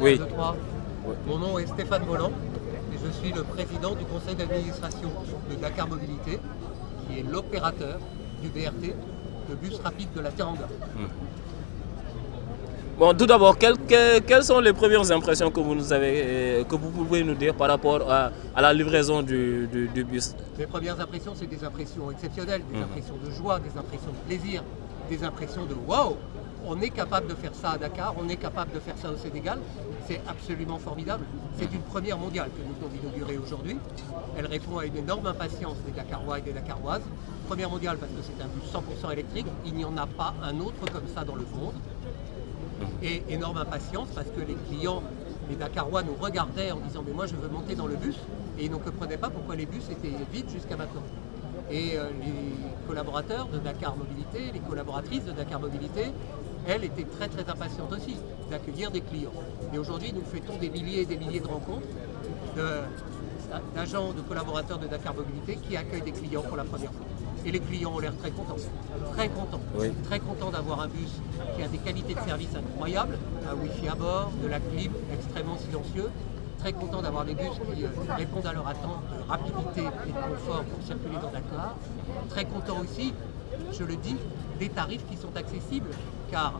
Oui. 2, 3. Mon nom est Stéphane Voland et je suis le président du conseil d'administration de Dakar Mobilité, qui est l'opérateur du BRT, le bus rapide de la Teranga. Bon, tout d'abord, quelles sont les premières impressions que vous pouvez nous dire par rapport à la livraison du bus? Les premières impressions, c'est des impressions exceptionnelles, des impressions de joie, des impressions de plaisir, des impressions de waouh, on est capable de faire ça à Dakar, on est capable de faire ça au Sénégal. C'est absolument formidable. C'est une première mondiale que nous venons d'inaugurer aujourd'hui. Elle répond à une énorme impatience des Dakarois et des Dakaroises. Première mondiale parce que c'est un bus 100% électrique. Il n'y en a pas un autre comme ça dans le monde. Et énorme impatience parce que les clients, les Dakarois nous regardaient en disant mais moi je veux monter dans le bus, et ils ne comprenaient pas pourquoi les bus étaient vides jusqu'à maintenant. Et les collaborateurs de Dakar Mobilité, les collaboratrices de Dakar Mobilité, elles étaient très très impatientes aussi d'accueillir des clients. Et aujourd'hui nous fêtons des milliers et des milliers de rencontres d'agents, de collaborateurs de Dakar Mobilité qui accueillent des clients pour la première fois. Et les clients ont l'air très contents, Oui. très contents d'avoir un bus qui a des qualités de service incroyables, un Wi-Fi à bord, de la clim extrêmement silencieux, très contents d'avoir des bus qui répondent à leur attente de rapidité et de confort pour circuler dans Dakar, très contents aussi, je le dis, des tarifs qui sont accessibles, car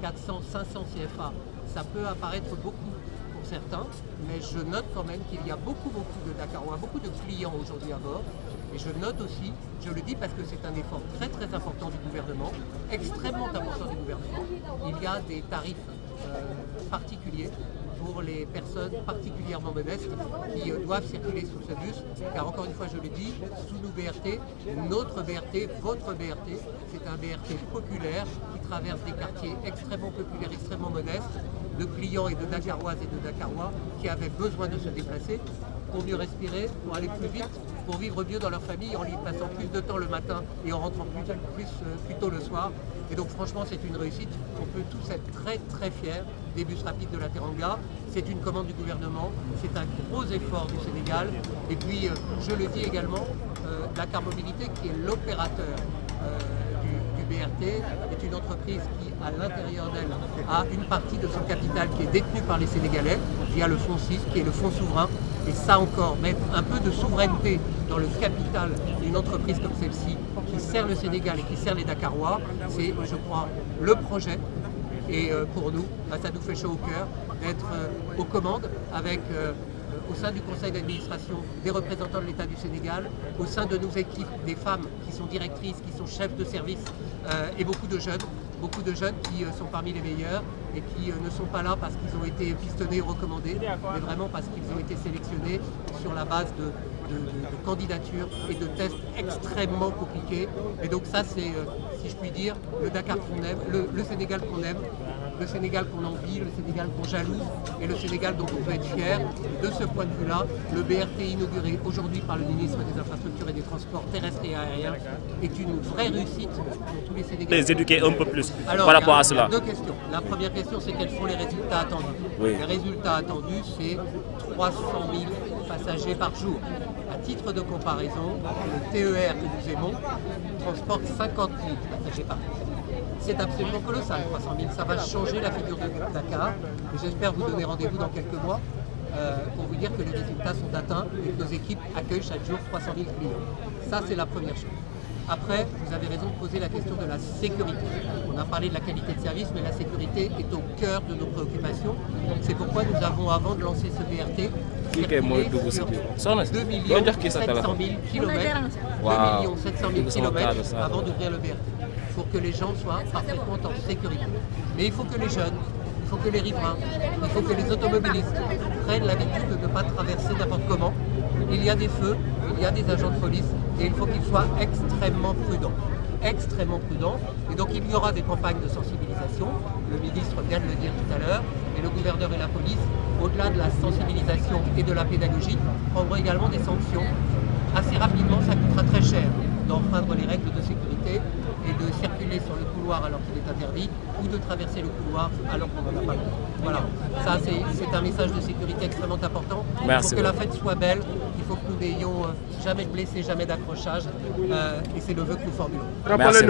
400, 500 CFA, ça peut apparaître beaucoup pour certains, mais je note quand même qu'il y a beaucoup de Dakarois, beaucoup de clients aujourd'hui à bord. Et je note aussi, je le dis parce que c'est un effort très très important du gouvernement, extrêmement important du gouvernement. Il y a des tarifs particuliers pour les personnes particulièrement modestes qui doivent circuler sous ce bus. Car encore une fois, je le dis, sous nos BRT, notre BRT, votre BRT, c'est un BRT populaire qui traverse des quartiers extrêmement populaires, extrêmement modestes, de clients et de Dakaroises et de Dakarois qui avaient besoin de se déplacer pour mieux respirer, pour aller plus vite, pour vivre mieux dans leur famille en y passant plus de temps le matin et en rentrant plus tôt le soir. Et donc franchement c'est une réussite, on peut tous être très très fiers des bus rapides de la Teranga. C'est une commande du gouvernement, c'est un gros effort du Sénégal. Et puis je le dis également, Dakar Mobilité qui est l'opérateur du BRT est une entreprise qui à l'intérieur d'elle a une partie de son capital qui est détenue par les Sénégalais via le fonds 6 qui est le fonds souverain. Et ça encore, mettre un peu de souveraineté dans le capital d'une entreprise comme celle-ci, qui sert le Sénégal et qui sert les Dakarois, c'est, je crois, le projet. Et pour nous, ça nous fait chaud au cœur d'être aux commandes avec, au sein du conseil d'administration, des représentants de l'État du Sénégal, au sein de nos équipes, des femmes qui sont directrices, qui sont chefs de service, et beaucoup de jeunes qui sont parmi les meilleurs et qui ne sont pas là parce qu'ils ont été pistonnés ou recommandés, mais vraiment parce qu'ils ont été sélectionnés sur la base de candidatures et de tests extrêmement compliqués. Et donc ça c'est, si je puis dire, le Dakar qu'on aime, le Sénégal qu'on aime, le Sénégal qu'on envie, le Sénégal qu'on jalouse et le Sénégal dont on peut être fier. De ce point de vue-là, le BRT inauguré aujourd'hui par le ministre des Infrastructures et des Transports terrestres et aériens est une vraie réussite pour tous les Sénégalais. Les éduquer un peu plus Alors, par rapport à il y a cela. deux questions. La première question, c'est quels sont les résultats attendus. Oui. Les résultats attendus, c'est 300 000 passagers par jour. À titre de comparaison, le TER que nous aimons transporte 50 000 passagers par jour. C'est absolument colossal, 300 000. Ça va changer la figure de Dakar. Et j'espère vous donner rendez-vous dans quelques mois pour vous dire que les résultats sont atteints et que nos équipes accueillent chaque jour 300 000 clients. Ça, c'est la première chose. Après, vous avez raison de poser la question de la sécurité. On a parlé de la qualité de service, mais la sécurité est au cœur de nos préoccupations. C'est pourquoi nous avons, avant de lancer ce BRT, circulé sur 2 700 000 kilomètres, 2 700 000 kilomètres avant d'ouvrir le BRT, pour que les gens soient parfaitement en sécurité. Mais il faut que les jeunes, il faut que les riverains, il faut que les automobilistes prennent l'habitude de ne pas traverser n'importe comment. Il y a des feux, il y a des agents de police et il faut qu'ils soient extrêmement prudents. Et donc il y aura des campagnes de sensibilisation, le ministre vient de le dire tout à l'heure, et le gouverneur et la police, au-delà de la sensibilisation et de la pédagogie, prendront également des sanctions. Assez rapidement, ça coûtera très cher d'enfreindre les règles de sécurité et de circuler sur le couloir alors qu'il est interdit ou de traverser le couloir alors qu'on n'en a pas le droit. Voilà, ça c'est un message de sécurité extrêmement important. Merci Pour que la fête soit belle, il faut que nous n'ayons jamais de blessés, jamais d'accrochage et c'est le vœu que nous formulons. Merci.